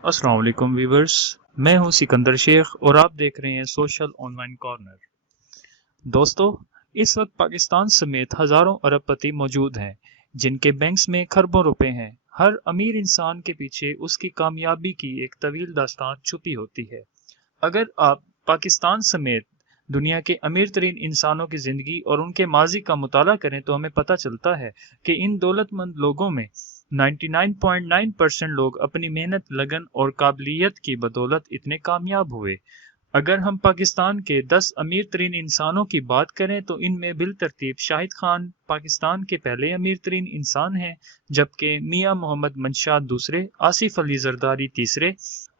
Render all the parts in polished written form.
अस्सलाम वालेकुम व्यूवर्स। मैं हूं सिकंदर शेख और आप देख रहे हैं सोशल ऑनलाइन कॉर्नर। दोस्तों, इस वक्त पाकिस्तान समेत हजारों अरबपति मौजूद हैं जिनके बैंक्स में खरबों रुपए हैं। हर अमीर इंसान के पीछे उसकी कामयाबी की एक तवील दास्तान छुपी होती है। अगर आप पाकिस्तान समेत दुनिया के अमीर तरीन इंसानों की जिंदगी और उनके माजी का मुताला करें तो हमें पता चलता है कि इन दौलतमंद लोगों में 99.9% लोग अपनी मेहनत, लगन और काबिलियत की बदौलत इतने कामयाब हुए। अगर हम पाकिस्तान के 10 अमीर तरीन इंसानों की बात करें तो इनमें बिलतरतीब शाहिद खान पाकिस्तान के पहले अमीर तरीन इंसान हैं, जबकि मियां मोहम्मद मंशाद दूसरे, आसिफ अली जरदारी तीसरे,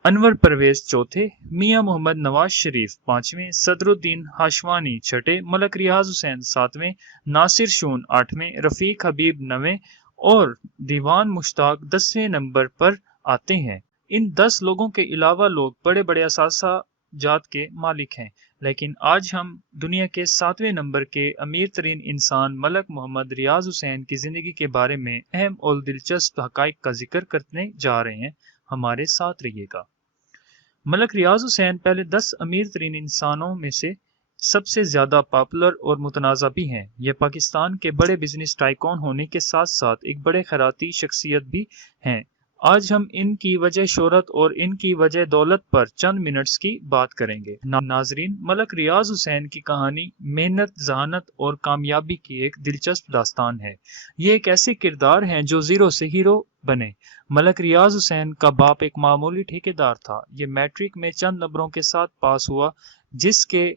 अनवर परवेज चौथे, मियां मोहम्मद नवाज शरीफ पांचवें, सदरुद्दीन हाशवानी छठे, मलक रियाज हुसैन सातवें, नासिर शून आठवें, रफीक हबीब नवें और दीवान मुश्ताक 10वें नंबर पर आते हैं। इन 10 लोगों के अलावा लोग बड़े बड़े असासा जात के मालिक हैं, लेकिन आज हम दुनिया के 7वें नंबर के अमीर तरीन इंसान मलक मोहम्मद रियाज हुसैन की जिंदगी के बारे में अहम और दिलचस्प हकाइक का जिक्र करने जा रहे हैं। हमारे साथ रहिएगा। मलक रियाज हुसैन पहले 10 अमीर तरीन इंसानों में से सबसे ज्यादा पॉपुलर और मुतनाज़ा भी हैं। ये पाकिस्तान के बड़े बिजनेस टाइकॉन होने के साथ साथ एक बड़े खैराती शख्सियत भी हैं। आज हम इनकी वजह शोहरत और इनकी वजह दौलत पर चंद मिनट्स की बात करेंगे। नाजरीन, मलक रियाज हुसैन की कहानी मेहनत, जहानत और कामयाबी की एक दिलचस्प दास्तान है। ये एक ऐसे किरदार हैं जो जीरो से हीरो बने। मलक रियाज हुसैन का बाप एक मामूली ठेकेदार था। ये मैट्रिक में चंद नंबरों के साथ पास हुआ, जिसके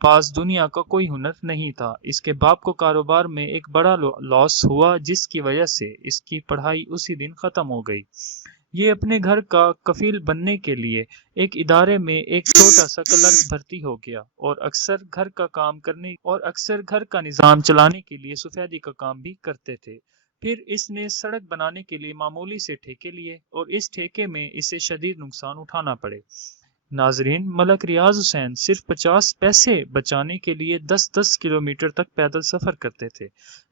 पास दुनिया का कोई हुनर नहीं था। इसके बाप को कारोबार में एक बड़ा लॉस हुआ, जिसकी वजह से इसकी पढ़ाई उसी दिन खत्म हो गई। ये अपने घर का कफील बनने के लिए एक इदारे में एक छोटा सा क्लर्क भर्ती हो गया और अक्सर घर का निजाम चलाने के लिए सफेदी का काम भी करते थे। फिर इसने सड़क बनाने के लिए मामूली से ठेके लिए और इस ठेके में इसे शदीद नुकसान उठाना पड़े। नाजरीन, मलक रियाज हुसैन सिर्फ 50 पैसे बचाने के लिए 10-10 किलोमीटर तक पैदल सफर करते थे।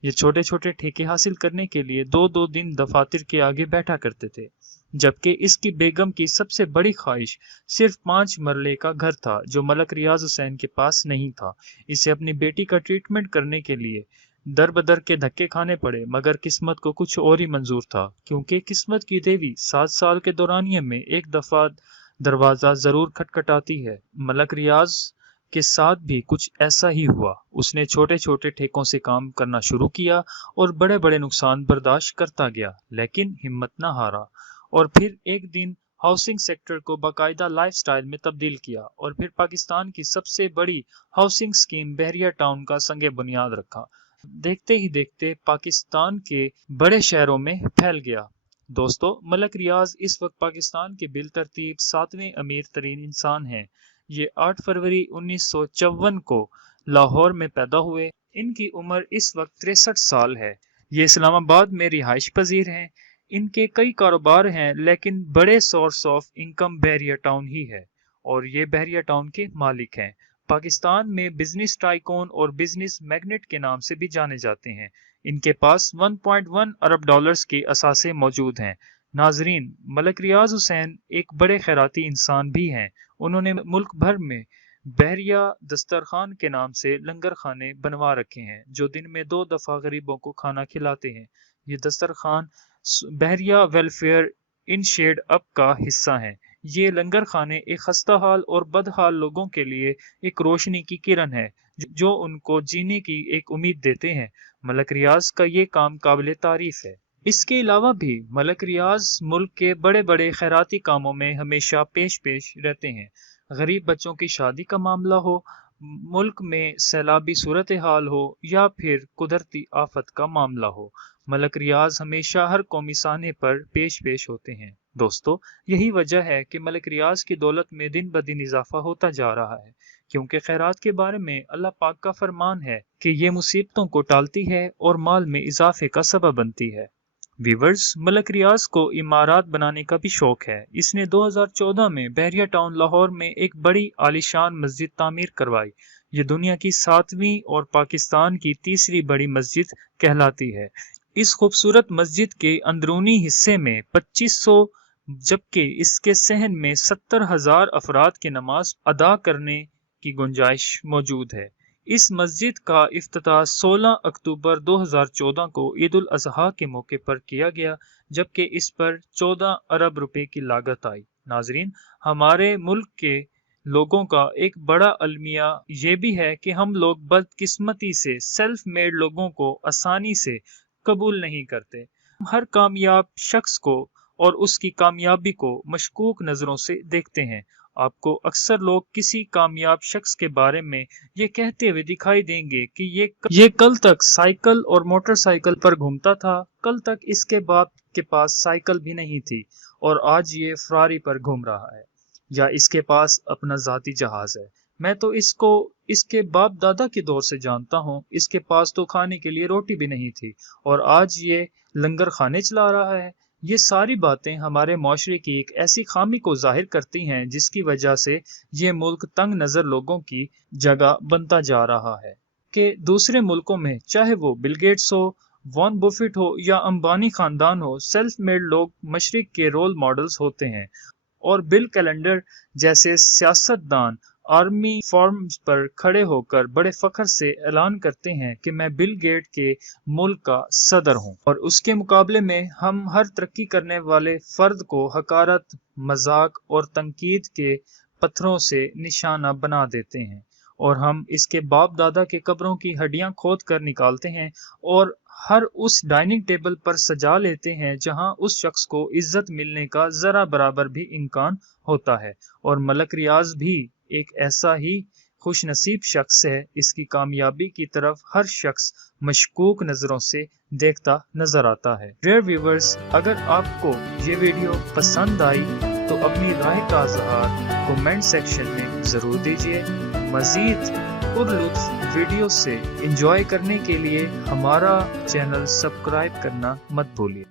ये छोटे छोटे ठेके हासिल करने के लिए 2-2 दिन दफातर के आगे बैठा करते थे, जबकि इसकी बेगम की सबसे बड़ी ख्वाहिश सिर्फ 5 मरले का घर था, जो मलक रियाज हुसैन के पास नहीं था। इसे अपनी बेटी का ट्रीटमेंट करने के लिए दर बदर के धक्के खाने पड़े, मगर किस्मत को कुछ और ही मंजूर था, क्योंकि किस्मत की देवी 7 साल के दौरानिये में एक दफा दरवाजा जरूर खटखटाती है। मलक रियाज के साथ भी कुछ ऐसा ही हुआ। उसने छोटे छोटे ठेकों से काम करना शुरू किया और बड़े बड़े नुकसान बर्दाश्त करता गया, लेकिन हिम्मत न हारा और फिर एक दिन हाउसिंग सेक्टर को बाकायदा लाइफस्टाइल में तब्दील किया और फिर पाकिस्तान की सबसे बड़ी हाउसिंग स्कीम बहरिया टाउन का संगे बुनियाद रखा। देखते ही देखते पाकिस्तान के बड़े शहरों में फैल गया। दोस्तों, मलक रियाज इस वक्त पाकिस्तान के बिलतरतीब 7वें अमीर तरीन इंसान हैं। ये 8 फरवरी 1954 को लाहौर में पैदा हुए। इनकी उम्र इस वक्त 63 साल है। ये इस्लामाबाद में रिहाइश पजीर हैं। इनके कई कारोबार हैं, लेकिन बड़े source of income Bahria Town ही है और ये बहरिया टाउन के मालिक हैं। पाकिस्तान में बिजनेस टाइकून और बिजनेस मैग्नेट के नाम से भी जाने जाते हैं। इनके पास 1.1 अरब डॉलर्स के असासे मौजूद हैं। नाजरीन, मलक रियाज हुसैन एक बड़े खैराती इंसान भी हैं। उन्होंने मुल्क भर में बहरिया दस्तरखान के नाम से लंगर खाने बनवा रखे हैं, जो दिन में 2 दफा गरीबों को खाना खिलाते हैं। ये दस्तरखान बहरिया वेलफेयर इन शेड अप का हिस्सा हैं। ये लंगर खाने एक खस्ता हाल और बदहाल लोगों के लिए एक रोशनी की किरण है, जो उनको जीने की एक उम्मीद देते हैं। मलक रियाज का ये काम काबिल तारीफ है। इसके अलावा भी मलक रियाज मुल्क के बड़े बड़े खैराती कामों में हमेशा पेश रहते हैं। गरीब बच्चों की शादी का मामला हो, मुल्क में सैलाबी सूरत हाल हो या फिर कुदरती आफत का मामला हो, मलक रियाज हमेशा हर कौमी साहने पर पेश होते हैं। दोस्तों, यही वजह है कि मलक रियाज की दौलत में दिन ब दिन इजाफा होता जा रहा है, क्योंकि खैरात के बारे में अल्लाह पाक का फरमान है कि ये मुसीबतों को टालती है और माल में इजाफे का सबब बनती है। वीवर्स, मलक रियाज को इमारत बनाने का भी शौक है। इसने 2014 में बहरिया टाउन लाहौर में एक बड़ी आलीशान मस्जिद तामीर करवाई। ये दुनिया की 7वीं और पाकिस्तान की तीसरी बड़ी मस्जिद कहलाती है। इस खूबसूरत मस्जिद के अंदरूनी हिस्से में 2500 जबकि इसके सहन में 70,000 अफराद की नमाज अदा करने की गुंजाइश मौजूद है। इस मस्जिद का इफ्तिताह 16 अक्टूबर 2014 को ईद उल अजहा के मौके पर किया गया, जबकि इस पर 14 अरब रुपए की लागत आई। नाजरीन, हमारे मुल्क के लोगों का एक बड़ा अलमिया ये भी है कि हम लोग बदकिस्मती से सेल्फ मेड लोगों को आसानी से कबूल नहीं करते। हर कामयाब शख्स को और उसकी कामयाबी को मशकूक नजरों से देखते हैं। आपको अक्सर लोग किसी कामयाब शख्स के बारे में ये कहते हुए दिखाई देंगे कि ये कल तक साइकिल और मोटरसाइकिल पर घूमता था, कल तक इसके बाप के पास साइकिल भी नहीं थी और आज ये फरारी पर घूम रहा है, या इसके पास अपना जाती जहाज है। मैं तो इसको इसके बाप दादा के दौर से जानता हूँ, इसके पास तो खाने के लिए रोटी भी नहीं थी और आज ये लंगर खाने चला रहा है। ये सारी बातें हमारे माशरे की एक ऐसी खामी को जाहिर करती हैं जिसकी वजह से ये मुल्क तंग नजर लोगों की जगह बनता जा रहा है कि दूसरे मुल्कों में, चाहे वो बिल गेट्स हो, वॉन बुफेट हो या अंबानी खानदान हो, सेल्फ मेड लोग मशरिक के रोल मॉडल्स होते हैं और बिल कैलेंडर जैसे सियासतदान आर्मी फॉर्म्स पर खड़े होकर बड़े फख्र से ऐलान करते हैं कि मैं बिल गेट के मुल्क का सदर हूं, और उसके मुकाबले में हम हर तरक्की करने वाले फर्द को हकारत, मजाक और तनकीद के पत्थरों से निशाना बना देते हैं, और हम इसके बाप दादा के कब्रों की हड्डियां खोद कर निकालते हैं और हर उस डाइनिंग टेबल पर सजा लेते हैं जहां उस शख्स को इज्जत मिलने का जरा बराबर भी इम्कान होता है। और मलक रियाज भी एक ऐसा ही खुश नसीब शख्स है, इसकी कामयाबी की तरफ हर शख्स मशकूक नजरों से देखता नजर आता है। डियर व्यूअर्स, अगर आपको ये वीडियो पसंद आई तो अपनी राय का इज़हार कमेंट सेक्शन में जरूर दीजिए। मजीद पुरलुत्फ वीडियो से एंजॉय करने के लिए हमारा चैनल सब्सक्राइब करना मत भूलिए।